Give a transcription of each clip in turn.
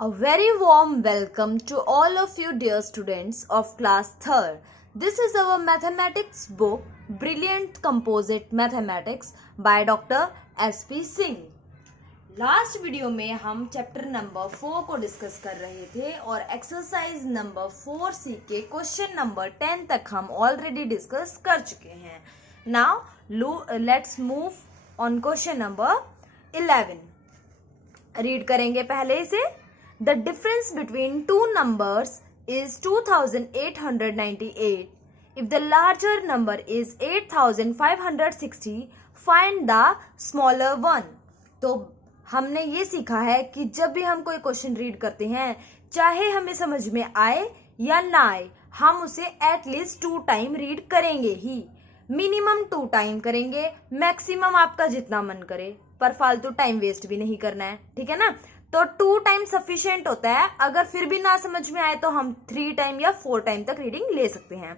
A very warm welcome to all of you dear students of class 3rd. This is our mathematics book Brilliant Composite Mathematics by Dr. S.P. Singh. Last video में हम chapter number 4 को discuss कर रहे थे और exercise number 4C के question number 10 तक हम ऑलरेडी डिस्कस कर चुके हैं. Now let's move on question number 11. Read करेंगे पहले इसे. The difference between two numbers is 2898. If the larger number is 8560, find the smaller one. तो हमने ये सीखा है कि जब भी हम कोई क्वेश्चन रीड करते हैं, चाहे हमें समझ में आए या ना आए, हम उसे एटलीस्ट 2 टाइम रीड करेंगे ही. मिनिमम 2 टाइम करेंगे, मैक्सिमम आपका जितना मन करे, पर फालतू टाइम वेस्ट भी नहीं करना है. ठीक है ना. तो 2 टाइम सफिशिएंट होता है. अगर फिर भी ना समझ में आए तो हम 3 टाइम या 4 टाइम तक रीडिंग ले सकते हैं.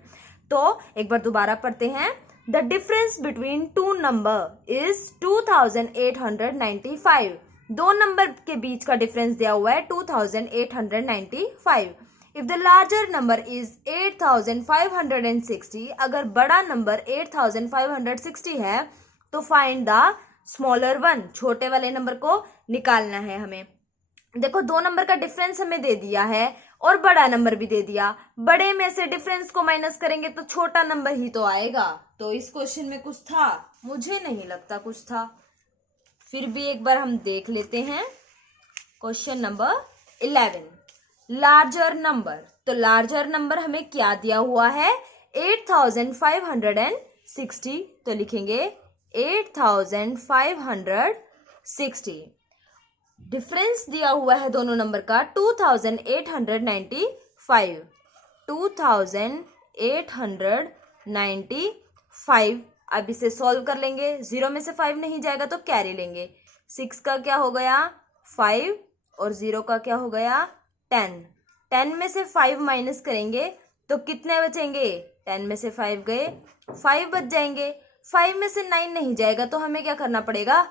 तो एक बार दोबारा पढ़ते हैं. The difference between two number is 2895. 2 number के बीच का डिफरेंस दिया हुआ है 2895. If the larger number is 8560, अगर बड़ा नंबर 8560 है तो फाइंड द स्मॉलर वन, छोटे वाले नंबर को निकालना है हमें. देखो 2 नंबर का डिफरेंस हमें दे दिया है और बड़ा नंबर भी दे दिया. बड़े में से डिफरेंस को माइनस करेंगे तो छोटा नंबर ही तो आएगा. तो इस क्वेश्चन में कुछ था? मुझे नहीं लगता कुछ था. फिर भी एक बार हम देख लेते हैं. Question number 11, larger number. तो लार्जर नंबर हमें क्या दिया हुआ है? 8560. तो लिखेंगे 8560. डिफरेंस दिया हुआ है दोनों नंबर का 2895. 2895. अब इसे सॉल्व कर लेंगे. 0 में से 5 नहीं जाएगा तो कैरी लेंगे. 6 का क्या हो गया? 5. और 0 का क्या हो गया? 10. 10 में से 5 माइनस करेंगे तो कितने बचेंगे? 10 में से 5 गए, 5 बच जाएंगे. 5 में से 9 नहीं जाएगा तो हमें क्या करना पड़ेगा?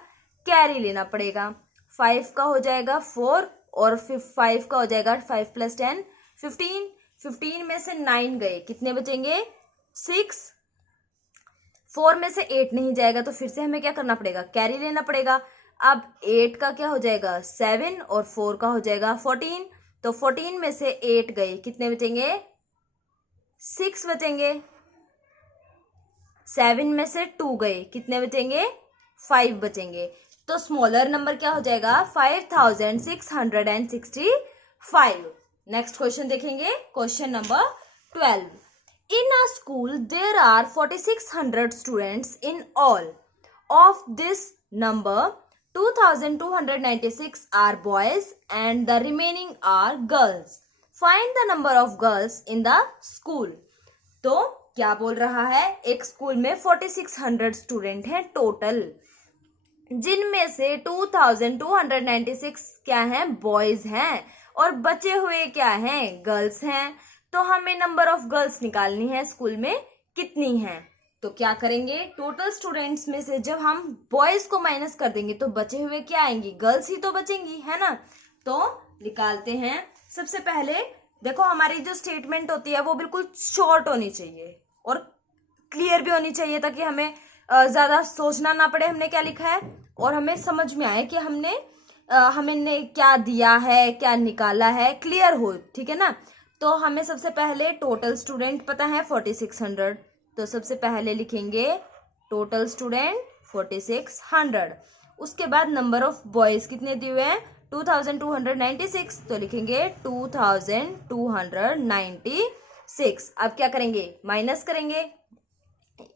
कैरी लेना पड़ेगा. 5 का हो जाएगा 4 और फिर 5 का हो जाएगा 5 + 10 15. 15 में से 9 गए, कितने बचेंगे? 6. 4 में से 8 नहीं जाएगा तो फिर से हमें क्या करना पड़ेगा? कैरी लेना पड़ेगा. अब 8 का क्या हो जाएगा? 7 और 4 का हो जाएगा 14. तो 14 में से 8 गए, कितने बचेंगे? 6 बचेंगे. 7 में से 2 गए, कितने बचेंगे? 5 बचेंगे. तो स्मॉलर नंबर क्या हो जाएगा? 5665. नेक्स्ट क्वेश्चन देखेंगे. Question number 12. In a school there are 4600 students in all. Of this number 2296 are boys and the remaining are girls. Find the number of girls in the school. तो क्या बोल रहा है? एक स्कूल में 4600 student हैं total, जिनमें से 2296 क्या हैं? बॉयज हैं और बचे हुए क्या हैं? गर्ल्स हैं. तो हमें नंबर ऑफ गर्ल्स निकालनी है स्कूल में कितनी हैं. तो क्या करेंगे? टोटल स्टूडेंट्स में से जब हम बॉयज को माइनस कर देंगे तो बचे हुए क्या आएंगी? गर्ल्स ही तो बचेंगी, है ना. तो निकालते हैं. सबसे पहले देखो, हमारी जो स्टेटमेंट होती है वो बिल्कुल शॉर्ट होनी चाहिए और क्लियर भी होनी चाहिए, ताकि हमें ज्यादा सोचना ना पड़े हमने क्या लिखा है और हमें समझ में आए कि हमने क्या दिया है, क्या निकाला है, क्लियर हो. ठीक है ना. तो हमें सबसे पहले टोटल स्टूडेंट पता है 4600. तो सबसे पहले लिखेंगे टोटल स्टूडेंट 4600. उसके बाद नंबर ऑफ बॉयज कितने दिए हुए हैं? 2296. तो लिखेंगे 2296. अब क्या करेंगे? माइनस करेंगे.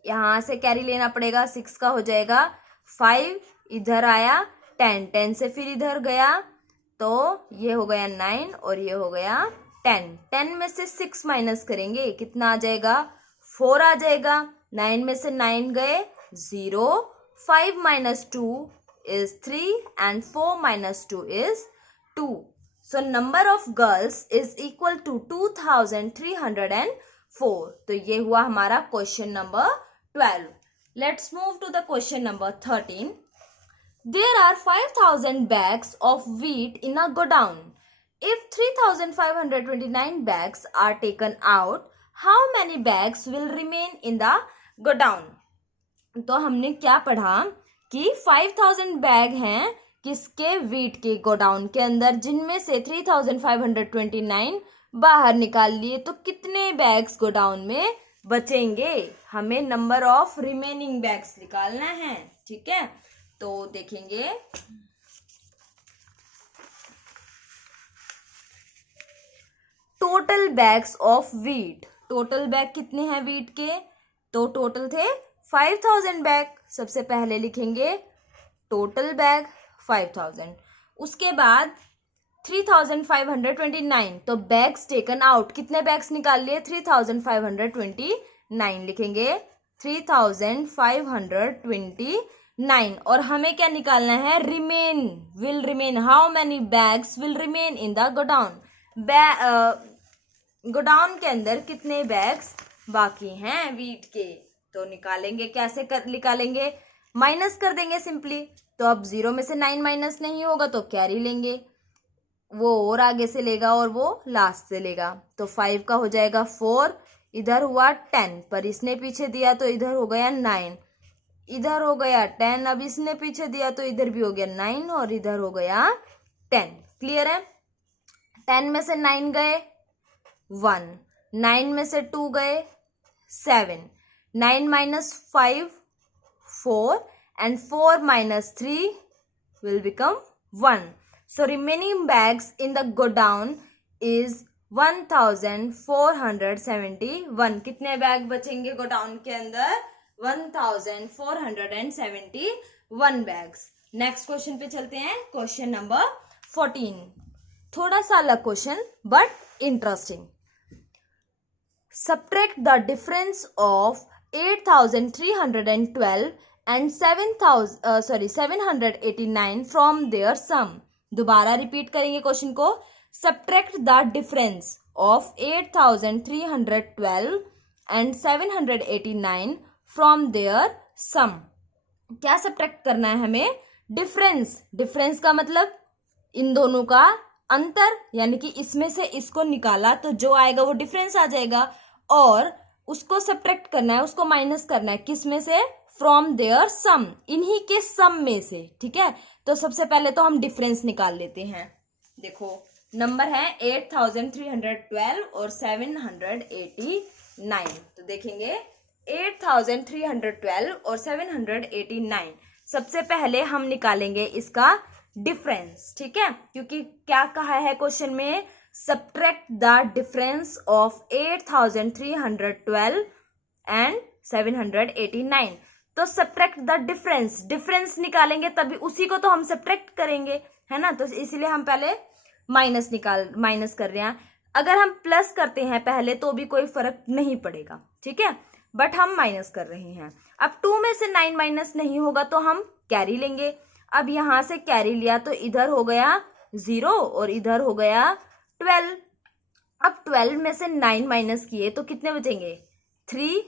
यहां से कैरी लेना पड़ेगा. 6 का हो जाएगा 5, इधर आया 10, 10 से फिर इधर गया तो ये हो गया 9 और ये हो गया 10. 10 में से 6 माइनस करेंगे, कितना आ जाएगा? 4 आ जाएगा. 9 में से 9 गए, 0. 5 - 2 is 3 and 4 - 2 is 2. So number of girls is equal to 2304. तो ये हुआ हमारा question number 12. Let's move to the question number 13. There are 5000 bags of wheat in a godown. If 3,529 bags are taken out, how many bags will remain in the godown? तो हमने क्या पढ़ा कि 5,000 bag हैं किसके, वीट के godown के अंदर, जिनमें से 3,529 बाहर निकाल लिए, तो कितने बैग्स गोडाउन में बचेंगे? हमें नंबर ऑफ रिमेनिंग बैग्स निकालना है, ठीक है। तो देखेंगे total bags of wheat, total bag कितने हैं वीट के, तो टोटल थे 5,000 बैग। सबसे पहले लिखेंगे टोटल बैग 5,000, उसके बाद 3,529, तो बैग्स टेकन आउट, कितने बैग्स निकाल लिए, 3,529 लिखेंगे, 3,529। और हमें क्या निकालना है, remain, will remain, how many bags will remain in the godown, godown के अंदर कितने बैग्स बाकी हैं वीट के। तो निकालेंगे, कैसे निकालेंगे, माइनस कर देंगे सिंपली। तो अब 0 में से 9 माइनस नहीं होगा तो कैरी लेंगे, वो और आगे से लेगा और वो लास्ट से लेगा। तो 5 का हो जाएगा 4, इधर हुआ 10, पर इसने पीछे दिया तो इधर हो गया 9, इधर हो गया 10, अब इसने पीछे दिया तो इधर भी हो गया 9 और इधर हो गया 10। क्लियर है। 10 में से 9 गए 1, 9 में से 2 गए 7, 9 minus 5 4 and 4 minus 3 will become 1. So remaining bags in the godown is 1,471. कितने बैग बचेंगे गोडाउन के अंदर, 1,471 बैग्स। नेक्स्ट क्वेश्चन पे चलते हैं, क्वेश्चन नंबर 14। थोड़ा सा अलग question but interesting. Subtract the difference of 8,312 and 789 from their sum. दोबारा रिपीट करेंगे क्वेश्चन को। Subtract the difference of 8,312 and 789 from their sum. क्या सब्ट्रैक्ट करना है हमें, डिफरेंस, डिफरेंस का मतलब इन दोनों का अंतर, यानी कि इसमें से इसको निकाला तो जो आएगा वो डिफरेंस आ जाएगा, और उसको सब्ट्रैक्ट करना है, उसको माइनस करना है, किस में से, फ्रॉम देयर सम, इन्हीं के सम में से, ठीक है। तो सबसे पहले तो हम डिफरेंस निकाल लेते हैं। देखो नंबर है 8,312 और 789, तो देखेंगे 8,312 और 789। सबसे पहले हम निकालेंगे इसका डिफरेंस, ठीक है, क्योंकि क्या कहा है क्वेश्चन में, subtract the difference of 8,312 and 789। तो सब्ट्रैक्ट द डिफरेंस, डिफरेंस निकालेंगे तभी, उसी को तो हम सब्ट्रैक्ट करेंगे, है ना। तो इसीलिए हम पहले माइनस कर रहे हैं। अगर हम प्लस करते हैं पहले तो भी कोई फर्क नहीं पड़ेगा, ठीक है, बट हम माइनस कर रहे हैं। अब 2 में से 9 माइनस नहीं होगा तो हम कैरी लेंगे। अब यहां से कैरी लिया तो इधर हो गया 0 और इधर हो गया 12। अब 12 में से 9 माइनस किए तो कितने बचेंगे, 3,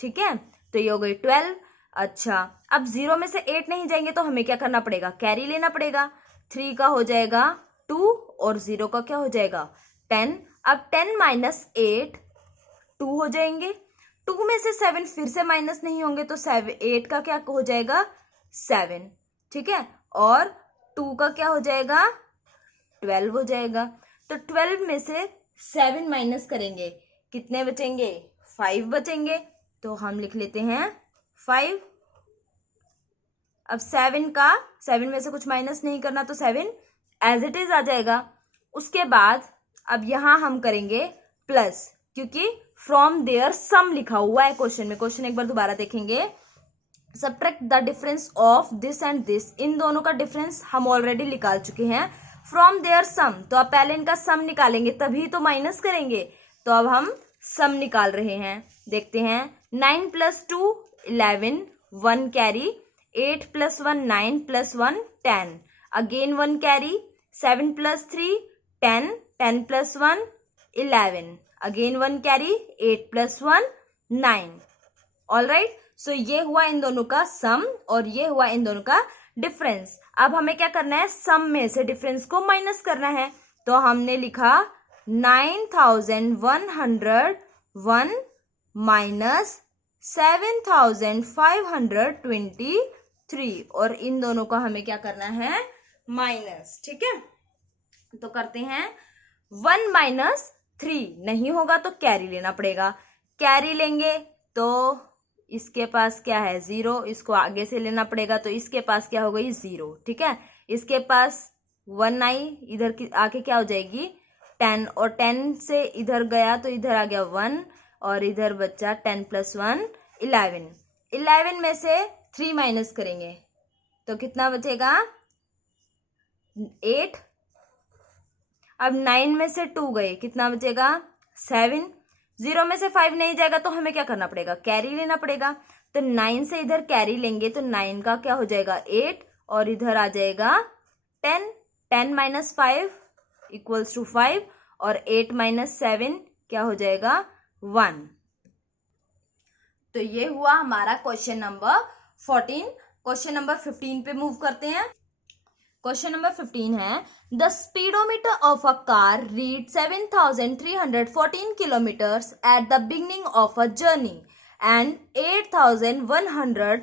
ठीक है, तो ये हो गई 12। अच्छा, अब 0 में से 8 नहीं जाएंगे तो हमें क्या करना पड़ेगा, कैरी लेना पड़ेगा। 3 का हो जाएगा 2 और 0 का क्या हो जाएगा 10। अब 10 माइनस 8 2 हो जाएंगे। 2 में से 7 फिर से माइनस नहीं होंगे तो 8 का क्या हो जाएगा 7, ठीक है, और 2 का क्या हो जाएगा 12 हो जाएगा। तो 12 में से 7 माइनस करेंगे, कितने बचेंगे, 5 बचेंगे। तो हम लिख लेते हैं 5। अब 7 में से कुछ माइनस नहीं करना तो 7 एज इट इज आ जाएगा। उसके बाद अब यहां हम करेंगे प्लस, क्योंकि फ्रॉम देयर सम लिखा हुआ है क्वेश्चन में। क्वेश्चन एक बार दोबारा देखेंगे। Subtract the difference of this and this, इन दोनों का डिफरेंस हम ऑलरेडी निकाल चुके हैं। फ्रॉम देयर सम, तो अब पहले इनका सम निकालेंगे तभी तो माइनस करेंगे। तो अब हम सम निकाल रहे हैं, देखते हैं। 9 + 2 11, 1 carry, 8 + 1 9 + 1 10, again 1 carry, 7 + 3 10, 10 + 1 11, again 1 carry, 8 + 1 9। All right, so ये हुआ इन दोनों का सम और ये हुआ इन दोनों का डिफरेंस। अब हमें क्या करना है, सम में से डिफरेंस को माइनस करना है। तो हमने लिखा 9101 माइनस 7523 और इन दोनों का हमें क्या करना है, माइनस। ठीक है, तो करते हैं 1 माइनस 3, नहीं होगा तो कैरी लेना पड़ेगा। कैरी लेंगे तो इसके पास क्या है 0, इसको आगे से लेना पड़ेगा तो इसके पास क्या हो गई 0। ठीक है, इसके पास 1 आई, इधर की आके क्या हो जाएगी 10 और 10 से इधर गया तो इधर आ गया 1 और इधर बच्चा 10 + 1 11। 11 में से 3 माइनस करेंगे तो कितना बचेगा 8। अब 9 में से 2 गए, कितना बचेगा 7। 0 में से 5 नहीं जाएगा तो हमें क्या करना पड़ेगा, कैरी लेना पड़ेगा। तो 9 से इधर कैरी लेंगे तो 9 का क्या हो जाएगा 8 और इधर आ जाएगा 10। 10 - 5 = 5 और 8 - 7 क्या हो जाएगा 1। तो ये हुआ हमारा क्वेश्चन नंबर 14। क्वेश्चन नंबर 15 पे मूव करते हैं। क्वेश्चन नंबर 15 है, the speedometer of a car read 7314 kilometres at the beginning of a journey and 8100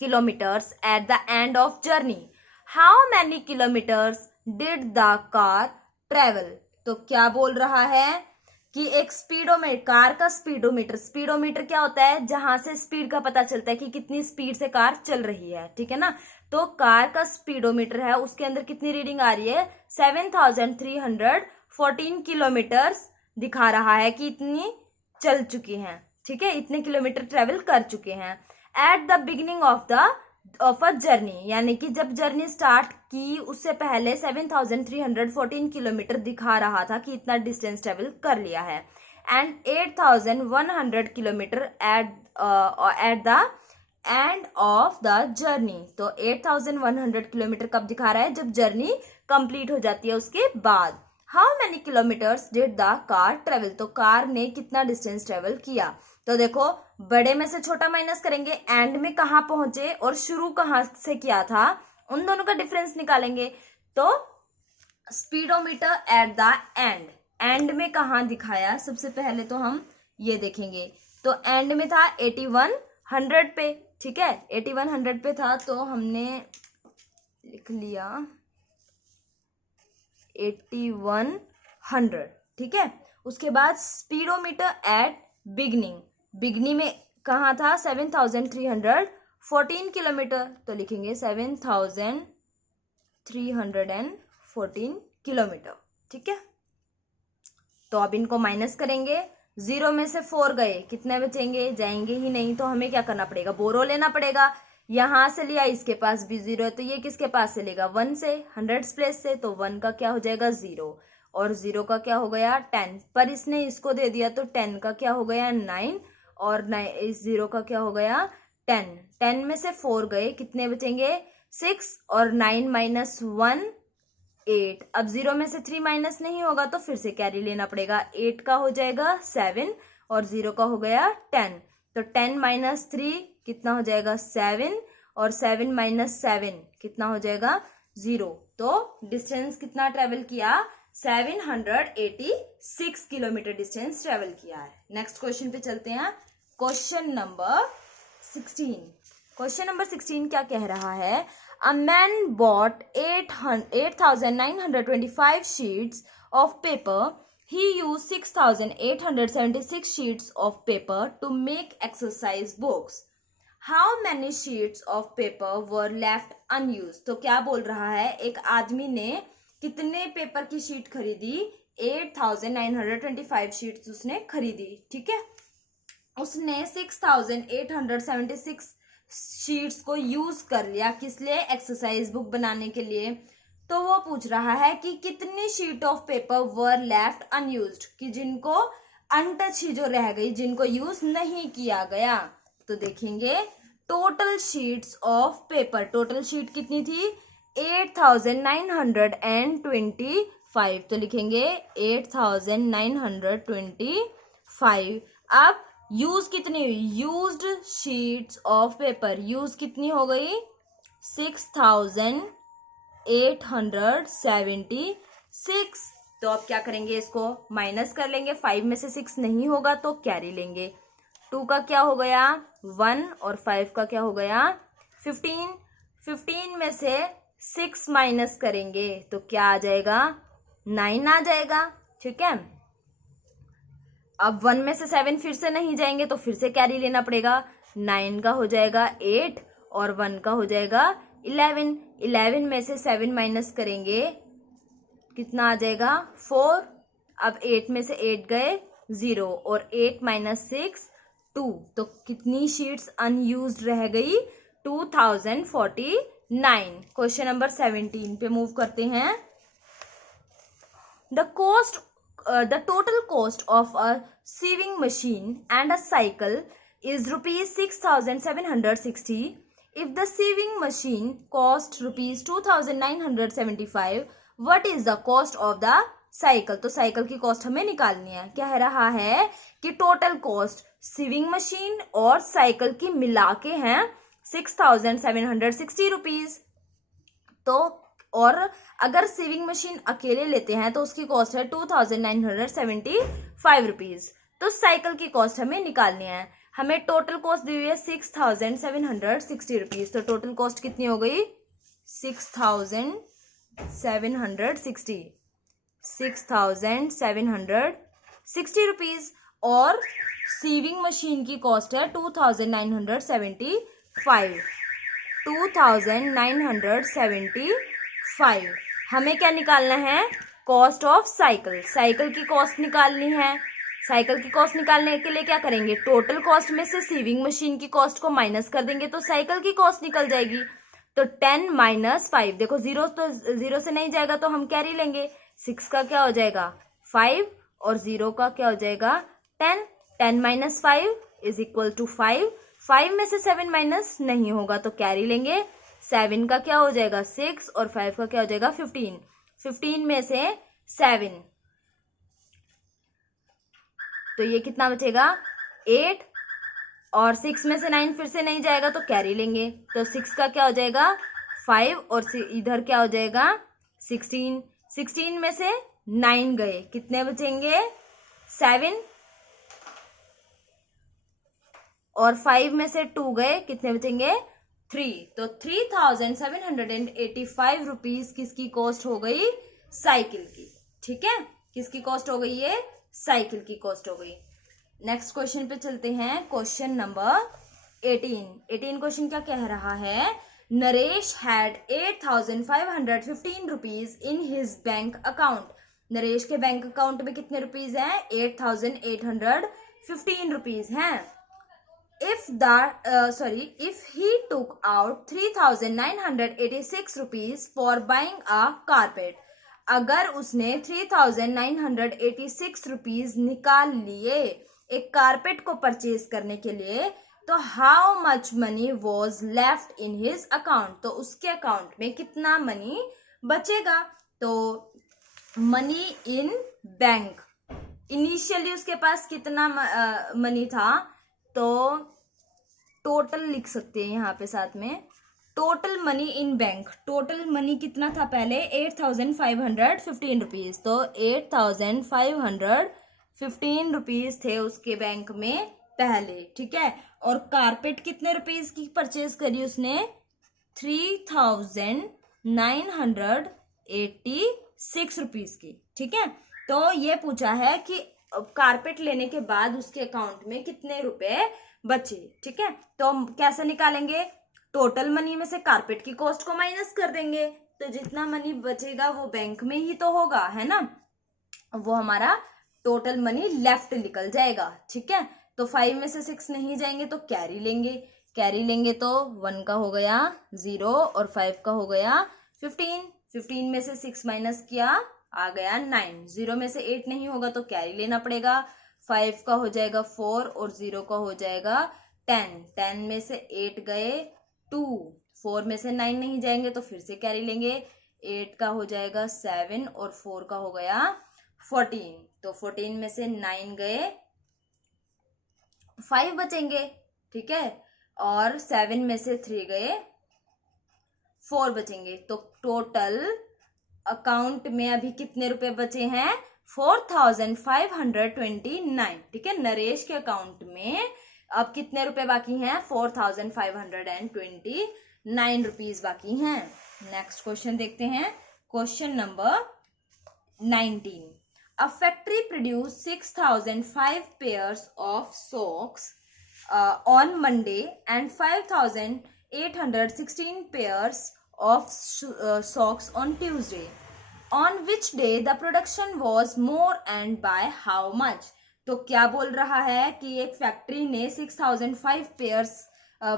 kilometers at the end of journey. How many kilometers did the car travel? तो क्या बोल रहा है कि एक स्पीडोमीटर, कार का speedometer क्या होता है, जहां से स्पीड का पता चलता है कि कितनी स्पीड से कार चल रही है। ठीक है ना, तो कार का स्पीडोमीटर है, उसके अंदर कितनी रीडिंग आ रही है 7314 किलोमीटर्स दिखा रहा है कि इतनी चल चुकी हैं। ठीक है, इतने किलोमीटर ट्रेवल कर चुके हैं। At the beginning of a journey, यानी कि जब जर्नी स्टार्ट की उससे पहले 7314 किलोमीटर दिखा रहा था कि इतना डिस्टेंस ट्रेवल कर लिया है। And 8100 kilometre at the end of the journey. तो 8100 किलोमीटर कब दिखा रहा है, जब जर्नी कंप्लीट हो जाती है उसके बाद। How many kilometres did the car travel, तो कार ने कितना डिस्टेंस ट्रेवल किया। तो देखो बड़े में से छोटा माइनस करेंगे, एंड में कहाँ पहुंचे और शुरू कहाँ से किया था, उन दोनों का डिफरेंस निकालेंगे। तो स्पीडोमीटर एट द एंड में कहाँ दिखाया, सबसे पहले तो हम ये देखेंगे। तो एंड में था 8100 पे। ठीक है, 8100 पे था तो हमने लिख लिया 8100। ठीक है, उसके बाद स्पीडोमीटर एट बिगनिंग में कहाँ था 7314 किलोमीटर, तो लिखेंगे 7314 किलोमीटर। ठीक है, तो अब इनको माइनस करेंगे। 0 में से 4 गए, कितने बचेंगे, जाएंगे ही नहीं, तो हमें क्या करना पड़ेगा, बोरो लेना पड़ेगा। यहां से लिया, इसके पास भी 0 है तो ये किसके पास से लेगा 1 से, 100 प्लेस से, तो 1 का क्या हो जाएगा 0 और 0 का क्या हो गया 10। पर इसने इसको दे दिया तो 10 का क्या हो गया 9 और 9 इस 0 का क्या हो गया 10। 10 में से 4 गए, कितने बचेंगे 6 और 9 - 1 8। अब 0 में से 3 माइनस नहीं होगा तो फिर से कैरी लेना पड़ेगा। 8 का हो जाएगा 7 और 0 का हो गया 10। तो 10 - 3 कितना हो जाएगा 7 और 7 - 7 कितना हो जाएगा 0। तो डिस्टेंस कितना ट्रेवल किया 786 किलोमीटर डिस्टेंस ट्रेवल किया है। नेक्स्ट क्वेश्चन पे चलते हैं। Question number 16। क्वेश्चन नंबर 16 क्या कह रहा है, a man bot 8925 sheets of paper. He used 6876 sheets of paper to make exercise books. How many sheets of paper were left unused? तो क्या बोल रहा है, एक आदमी ने कितने पेपर की शीट खरीदी, 8925 शीट्स उसने खरीदी। ठीक है, उसने 6876 शीट्स को यूज कर लिया, किस लिए, एक्सरसाइज बुक बनाने के लिए। तो वो पूछ रहा है कि कितनी sheet of paper were left unused, कि जिनको अनटच ही जो रह गई, जिनको यूज नहीं किया गया। तो देखेंगे total sheets of paper, total sheet कितनी थी 8925। तो लिखेंगे 8925। अब यूज कितनी हुई, used sheets of paper, use कितनी हो गई 6876। तो अब क्या करेंगे, इसको माइनस कर लेंगे। 5 में से 6 नहीं होगा तो कैरी लेंगे। 2 का क्या हो गया 1 और 5 का क्या हो गया 15। 15 में से 6 माइनस करेंगे तो क्या आ जाएगा 9 आ जाएगा। ठीक है, अब 1 में से 7 फिर से नहीं जाएंगे तो फिर से कैरी लेना पड़ेगा। 9 का हो जाएगा 8 और 1 का हो जाएगा 11। 11 में से 7 माइनस करेंगे कितना आ जाएगा 4। अब 8 में से 8 गए 0 और 8 माइनस 6 2। तो कितनी शीट्स अनयूज्ड रह गई 2049। क्वेश्चन नंबर 17 पे मूव करते हैं। The total cost of a sewing machine and a cycle is rupees 6,760. If the sewing machine cost rupees 2,975, what is the cost of the cycle? तो cycle की cost हमें निकालनी है। कह रहा है कि टोटल कॉस्ट सीविंग मशीन और साइकिल की मिला के हैं 6,760 रुपीज। तो और अगर सीविंग मशीन अकेले लेते हैं तो उसकी कॉस्ट है 2,975 रुपीज। तो साइकिल की कॉस्ट हमें निकालनी है। हमें टोटल कॉस्ट दी हुई है 6,760 रुपीज। तो टोटल कॉस्ट कितनी हो गई 6,760 रुपीज। और सीविंग मशीन की कॉस्ट है 2,975। हमें क्या निकालना है कॉस्ट ऑफ साइकिल। साइकिल की कॉस्ट निकालनी है। साइकिल की कॉस्ट निकालने के लिए क्या करेंगे, टोटल कॉस्ट में से सीविंग मशीन की कॉस्ट को माइनस कर देंगे तो साइकिल की कॉस्ट निकल जाएगी। तो 10 माइनस 5, देखो 0 तो 0 से नहीं जाएगा तो हम कैरी लेंगे। 6 का क्या हो जाएगा 5 और 0 का क्या हो जाएगा 10। 10 माइनस 5 इज इक्वल टू 5। 5 में से 7 माइनस नहीं होगा तो कैरी लेंगे। 7 का क्या हो जाएगा 6 और 5 का क्या हो जाएगा 15। 15 में से 7 तो ये कितना बचेगा 8 और 6 में से 9 फिर से नहीं जाएगा तो कैरी लेंगे। तो 6 का क्या हो जाएगा 5 और इधर क्या हो जाएगा 16। 16 में से 9 गए कितने बचेंगे 7 और 5 में से 2 गए कितने बचेंगे 3। तो 3,785 रुपीज किसकी कॉस्ट हो गई साइकिल की। ठीक है, किसकी कॉस्ट हो गई ये साइकिल की कॉस्ट हो गई। नेक्स्ट क्वेश्चन पे चलते हैं। क्वेश्चन नंबर 18 क्वेश्चन क्या कह रहा है, Naresh had 8,515 rupees in his bank account. Naresh के बैंक अकाउंट में कितने रुपीज हैं 8,815 रुपीज हैं। If he took out 3,986 rupees for buying a carpet, अगर उसने 3,986 रुपीज निकाल लिए एक कारपेट को परचेज करने के लिए, तो how much money was left in his account, तो उसके अकाउंट में कितना मनी बचेगा। तो मनी इन बैंक, इनिशियली उसके पास कितना मनी था, तो टोटल लिख सकते हैं यहाँ पे साथ में, total money in bank. Total money कितना था पहले 8,515 रुपीज। तो 8,515 रुपीज थे उसके बैंक में पहले। ठीक है, और कारपेट कितने रुपीज की परचेज करी उसने 3,986 रुपीज की। ठीक है, तो ये पूछा है कि कारपेट लेने के बाद उसके अकाउंट में कितने रुपए बचे। ठीक है, तो हम कैसे निकालेंगे, टोटल मनी में से कारपेट की कॉस्ट को माइनस कर देंगे तो जितना मनी बचेगा वो बैंक में ही तो होगा, है ना, वो हमारा टोटल मनी लेफ्ट निकल जाएगा। ठीक है, तो 5 में से 6 नहीं जाएंगे तो कैरी लेंगे। कैरी लेंगे तो 1 का हो गया 0 और 5 का हो गया 15। 15 में से 6 माइनस किया आ गया 9। 0 में से 8 नहीं होगा तो कैरी लेना पड़ेगा। 5 का हो जाएगा 4 और 0 का हो जाएगा 10। 10 में से 8 गए 2। 4 में से 9 नहीं जाएंगे तो फिर से कैरी लेंगे। 8 का हो जाएगा 7 और 4 का हो गया 14। तो 14 में से 9 गए 5 बचेंगे। ठीक है, और 7 में से 3 गए 4 बचेंगे। तो टोटल अकाउंट में अभी कितने रुपए बचे हैं? 4529। ठीक है, नरेश के अकाउंट में अब कितने रुपए बाकी हैं? 4529 रुपीज बाकी हैं। नेक्स्ट क्वेश्चन देखते हैं, question number 19। A factory produced 6005 pairs of socks on Monday and 5816 pairs of socks on Tuesday. On which day the production was more and by how much? तो क्या बोल रहा है कि एक फैक्ट्री ने 6005 पेयर्स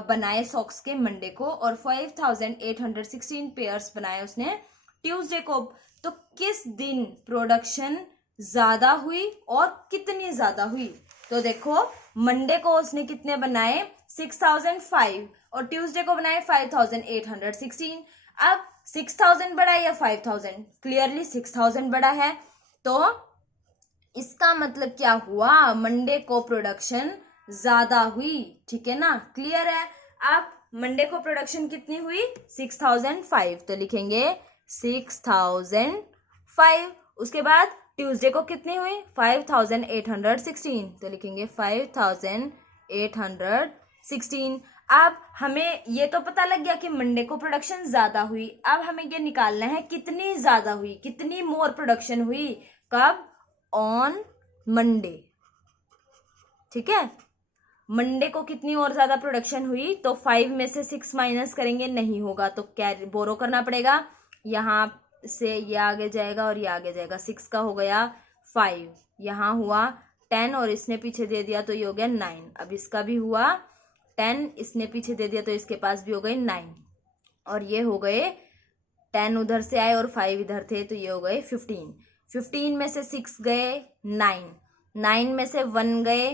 बनाए सॉक्स के मंडे को और 5816 पेयर्स बनाए उसने ट्यूसडे को। तो किस दिन प्रोडक्शन ज्यादा हुई और कितनी ज्यादा हुई? तो देखो, मंडे को उसने कितने बनाए? 6005 और ट्यूसडे को बनाए 5816। अब 6000 बड़ा या 5000? क्लियरली 6000 बड़ा है। तो इसका मतलब क्या हुआ? मंडे को प्रोडक्शन ज्यादा हुई। ठीक है ना, क्लियर है। अब मंडे को प्रोडक्शन कितनी हुई? 6005, तो लिखेंगे 6005। उसके बाद ट्यूसडे को कितनी हुई? 5816, तो लिखेंगे 5816। अब हमें ये तो पता लग गया कि मंडे को प्रोडक्शन ज्यादा हुई। अब हमें ये निकालना है कितनी ज्यादा हुई, कितनी मोर प्रोडक्शन हुई। कब? On Monday. ठीक है, मंडे को कितनी और ज्यादा प्रोडक्शन हुई? तो 5 में से 6 माइनस करेंगे, नहीं होगा तो कैरी बोरो करना पड़ेगा। यहाँ से ये आगे जाएगा और ये आगे जाएगा। 6 का हो गया 5, यहाँ हुआ 10 और इसने पीछे दे दिया तो ये हो गया 9। अब इसका भी हुआ 10, इसने पीछे दे दिया तो इसके पास भी हो गए 9 और ये हो गए 10 उधर से आए और 5 इधर थे तो ये हो गए 15। 15 में से 6 गए 9, 9 में से 1 गए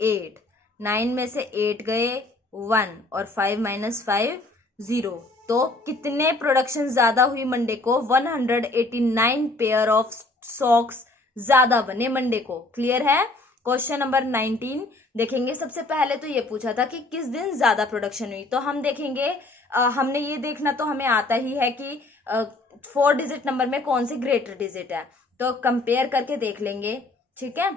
8, 9 में से 8 गए 1 और 5 माइनस 5 0। तो कितने प्रोडक्शन ज्यादा हुई मंडे को? 189 पेयर ऑफ सॉक्स ज्यादा बने मंडे को। क्लियर है? क्वेश्चन नंबर 19 देखेंगे। सबसे पहले तो ये पूछा था कि किस दिन ज्यादा प्रोडक्शन हुई, तो हम देखेंगे हमने ये देखना तो हमें आता ही है कि 4 डिजिट नंबर में कौन सी ग्रेटर डिजिट है, तो कंपेयर करके देख लेंगे। ठीक है,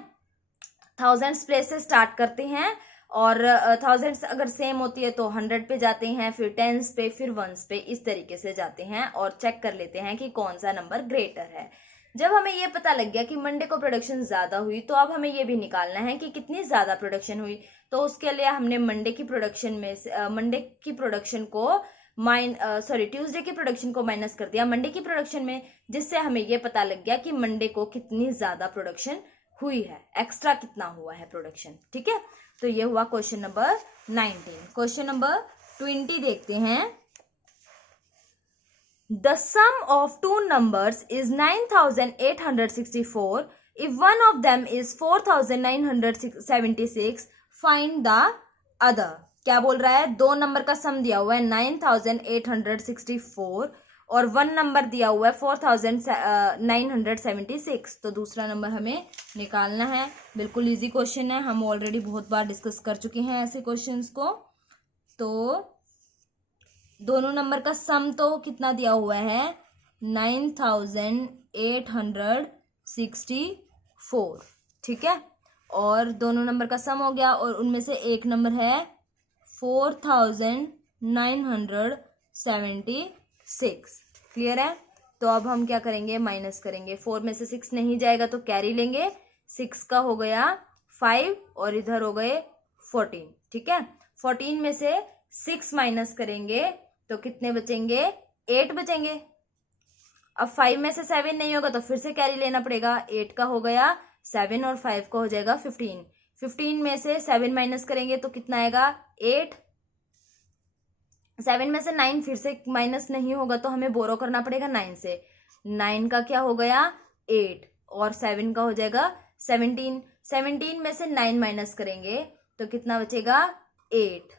थाउजेंड्स प्लेस से स्टार्ट करते हैं और थाउजेंड्स अगर सेम होती है तो 100 पे जाते हैं, फिर टेंस पे, फिर वंस पे, इस तरीके से जाते हैं और चेक कर लेते हैं कि कौन सा नंबर ग्रेटर है। जब हमें ये पता लग गया कि मंडे को प्रोडक्शन ज्यादा हुई तो अब हमें ये भी निकालना है कि कितनी ज्यादा प्रोडक्शन हुई। तो उसके लिए हमने मंडे की प्रोडक्शन में से मंडे की प्रोडक्शन को ट्यूसडे की प्रोडक्शन को माइनस कर दिया मंडे की प्रोडक्शन में, जिससे हमें ये पता लग गया कि मंडे को कितनी ज्यादा प्रोडक्शन हुई है, एक्स्ट्रा कितना हुआ है प्रोडक्शन। ठीक है, तो ये हुआ क्वेश्चन नंबर 19। क्वेश्चन नंबर 20 देखते हैं। The sum of two numbers is 9864. If one of them is 4976, find the other. क्या बोल रहा है? दो नंबर का सम दिया हुआ है 9864 और वन नंबर दिया हुआ है 4976। तो दूसरा नंबर हमें निकालना है। बिल्कुल इजी क्वेश्चन है, हम ऑलरेडी बहुत बार डिस्कस कर चुके हैं ऐसे क्वेश्चंस को। तो दोनों नंबर का सम तो कितना दिया हुआ है? 9864। ठीक है, और दोनों नंबर का सम हो गया और उनमें से एक नंबर है 4976। क्लियर है? तो अब हम क्या करेंगे? माइनस करेंगे। 4 में से 6 नहीं जाएगा तो कैरी लेंगे। 6 का हो गया 5 और इधर हो गए 14। ठीक है, 14 में से 6 माइनस करेंगे तो कितने बचेंगे? 8 बचेंगे। अब 5 में से 7 नहीं होगा तो फिर से कैरी लेना पड़ेगा। 8 का हो गया 7 और 5 का हो जाएगा 15। 15 में से 7 माइनस करेंगे तो कितना आएगा? 8। 7 में से 9 फिर से माइनस नहीं होगा तो हमें बोरो करना पड़ेगा 9 से। 9 का क्या हो गया? 8 और 7 का हो जाएगा 17। 17 में से 9 माइनस करेंगे तो कितना बचेगा? 8।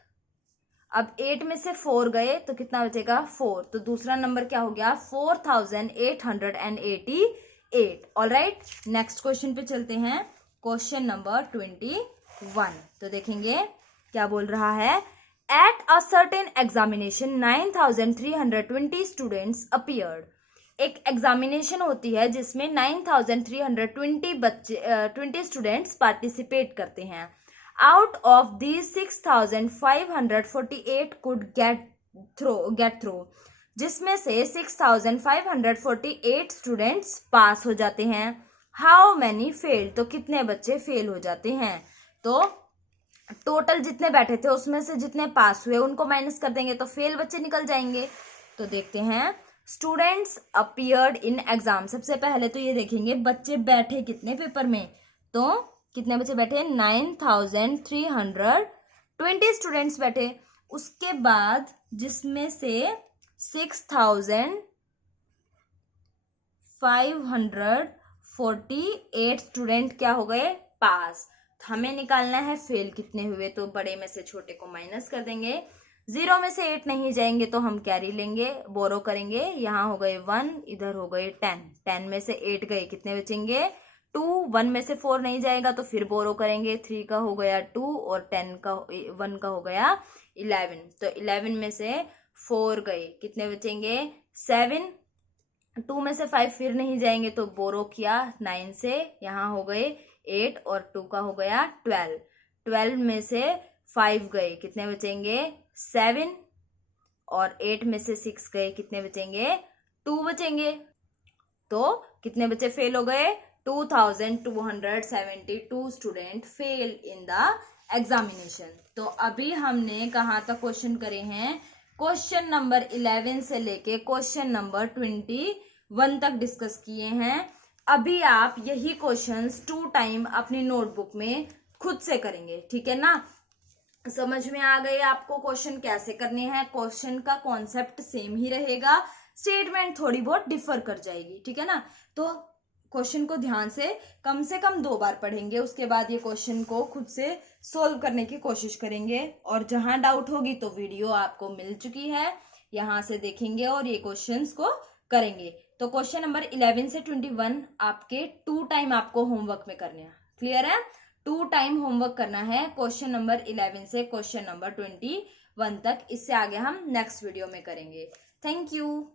अब 8 में से 4 गए तो कितना बचेगा? 4। तो दूसरा नंबर क्या हो गया? 4888। ऑलराइट, नेक्स्ट क्वेश्चन पे चलते हैं। Question number 21। तो देखेंगे क्या बोल रहा है। At a certain examination 9320 students appeared. एक एग्जामिनेशन होती है जिसमें 9320 बच्चे 20 स्टूडेंट्स पार्टिसिपेट करते हैं. Out of these 6548 could get through, जिसमें से 6548 स्टूडेंट्स पास हो जाते हैं. हाउ मैनी फेल, तो कितने बच्चे फेल हो जाते हैं. तो टोटल जितने बैठे थे उसमें से जितने पास हुए उनको माइनस कर देंगे तो फेल बच्चे निकल जाएंगे. तो देखते हैं. Students appeared in exam. सबसे पहले तो ये देखेंगे बच्चे बैठे कितने पेपर में. तो कितने बच्चे बैठे, 9320 स्टूडेंट्स बैठे. उसके बाद जिसमें से 6548 स्टूडेंट क्या हो गए, पास. हमें निकालना है फेल कितने हुए. तो बड़े में से छोटे को माइनस कर देंगे. 0 में से 8 नहीं जाएंगे तो हम कैरी लेंगे, बोरो करेंगे. यहाँ हो गए 1, इधर हो गए 10. 10 में से 8 गए, कितने बचेंगे 2. 1 में से 4 नहीं जाएगा तो फिर बोरो करेंगे. 3 का हो गया 2 और 1 का हो गया 11. तो 11 में से 4 गए, कितने बचेंगे 7. 2 में से 5 फिर नहीं जाएंगे तो बोरो किया 9 से. यहाँ हो गए 8 और 2 का हो गया 12. 12 में से 5 गए, कितने बचेंगे 7. और 8 में से 6 गए, कितने बचेंगे 2 बचेंगे. तो कितने बच्चे फेल हो गए, 2272 student fail in the examination. तो अभी हमने कहाँ तक क्वेश्चन करे हैं, क्वेश्चन नंबर 11 से लेके क्वेश्चन नंबर 21 तक डिस्कस किए हैं. अभी आप यही क्वेश्चंस 2 टाइम अपनी नोटबुक में खुद से करेंगे, ठीक है ना. समझ में आ गए आपको क्वेश्चन कैसे करने हैं. क्वेश्चन का कॉन्सेप्ट सेम ही रहेगा, स्टेटमेंट थोड़ी बहुत डिफर कर जाएगी, ठीक है ना. तो क्वेश्चन को ध्यान से कम 2 बार पढ़ेंगे. उसके बाद ये क्वेश्चन को खुद से सोल्व करने की कोशिश करेंगे. और जहां डाउट होगी तो वीडियो आपको मिल चुकी है, यहां से देखेंगे और ये क्वेश्चंस को करेंगे. तो क्वेश्चन नंबर 11 से 21 आपके 2 टाइम आपको होमवर्क में करने हैं. क्लियर है. 2 टाइम होमवर्क करना है क्वेश्चन नंबर 11 से क्वेश्चन नंबर 21 तक. इससे आगे हम नेक्स्ट वीडियो में करेंगे. Thank you.